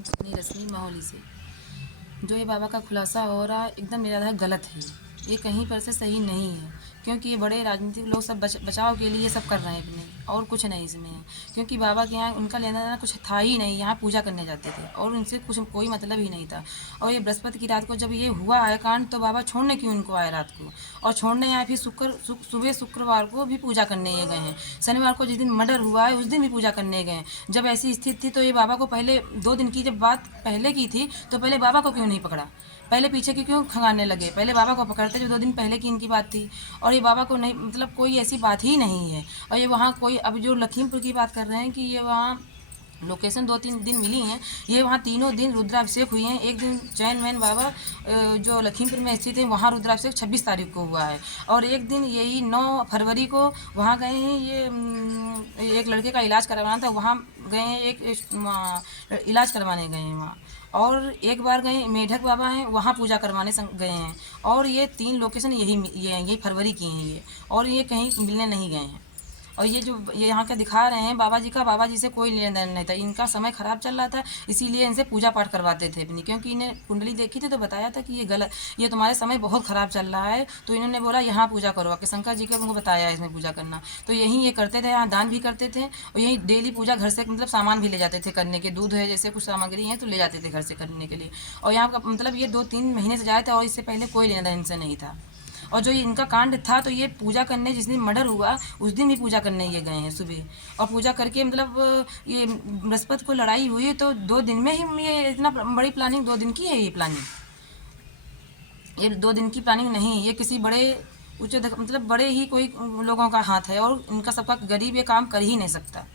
बहन पत्नी रश्मि माहौली से। जो ये बाबा का खुलासा हो रहा है एकदम निराधार गलत है। ये कहीं पर से सही नहीं है, क्योंकि ये बड़े राजनीतिक लोग सब बचाव के लिए ये सब कर रहे हैं अपने, और कुछ नहीं इसमें है। क्योंकि बाबा के यहाँ उनका लेना देना कुछ था ही नहीं, यहाँ पूजा करने जाते थे और उनसे कुछ कोई मतलब ही नहीं था। और ये बृहस्पति की रात को जब ये हुआ है कांड, तो बाबा छोड़ने क्यों उनको आए रात को, और छोड़ने आए फिर सुबह शुक्रवार को भी पूजा करने ये गए हैं। शनिवार को जिस दिन मर्डर हुआ है उस दिन भी पूजा करने गए हैं। जब ऐसी स्थिति थी तो ये बाबा को पहले 2 दिन की जब बात पहले की थी, तो पहले बाबा को क्यों नहीं पकड़ा, पहले पीछे की क्यों खंगालने लगे, पहले बाबा को पकड़ते जो 2 दिन पहले की इनकी बात थी। और ये बाबा को नहीं, मतलब कोई ऐसी बात ही नहीं है। और ये वहाँ कोई, अब जो लखीमपुर की बात कर रहे हैं कि ये वहाँ लोकेशन 2-3 दिन मिली हैं, ये वहाँ तीनों दिन रुद्राभिषेक हुई हैं। एक दिन चैन मैन बाबा जो लखीमपुर में स्थित है वहाँ रुद्राभिषेक 26 तारीख को हुआ है। और एक दिन यही 9 फरवरी को वहाँ गए हैं, ये एक लड़के का इलाज करवाना था, वहाँ गए हैं, इलाज करवाने गए हैं वहाँ। और एक बार गए मेढक बाबा हैं, वहाँ पूजा करवाने गए हैं। और ये 3 लोकेशन यही फरवरी की हैं ये, और ये कहीं मिलने नहीं गए हैं। और ये जो ये यहाँ का दिखा रहे हैं बाबा जी का, बाबा जी से कोई लेन देन नहीं था, इनका समय खराब चल रहा था, इसीलिए इनसे पूजा पाठ करवाते थे अपनी। क्योंकि इन्हें कुंडली देखी थी तो बताया था कि ये गलत, ये तुम्हारे समय बहुत ख़राब चल रहा है, तो इन्होंने बोला यहाँ पूजा करो, आके शंकर जी का उनको बताया है इसमें पूजा करना। तो यहीं ये करते थे, यहाँ दान भी करते थे, और यहीं डेली पूजा घर से मतलब सामान भी ले जाते थे करने के, दूध है जैसे कुछ सामग्री है तो ले जाते थे घर से करने के लिए। और यहाँ का मतलब ये 2-3 महीने से जाए थे, और इससे पहले कोई लेना देन इनसे नहीं था। और जो ये इनका कांड था, तो ये पूजा करने जिस दिन मर्डर हुआ उस दिन भी पूजा करने ये गए हैं सुबह, और पूजा करके मतलब ये बृहस्पति को लड़ाई हुई तो 2 दिन में ही ये इतना बड़ी प्लानिंग, 2 दिन की है ये प्लानिंग, ये 2 दिन की प्लानिंग नहीं है, ये किसी बड़े मतलब बड़े ही कोई लोगों का हाथ है, और इनका सबका गरीब ये काम कर ही नहीं सकता।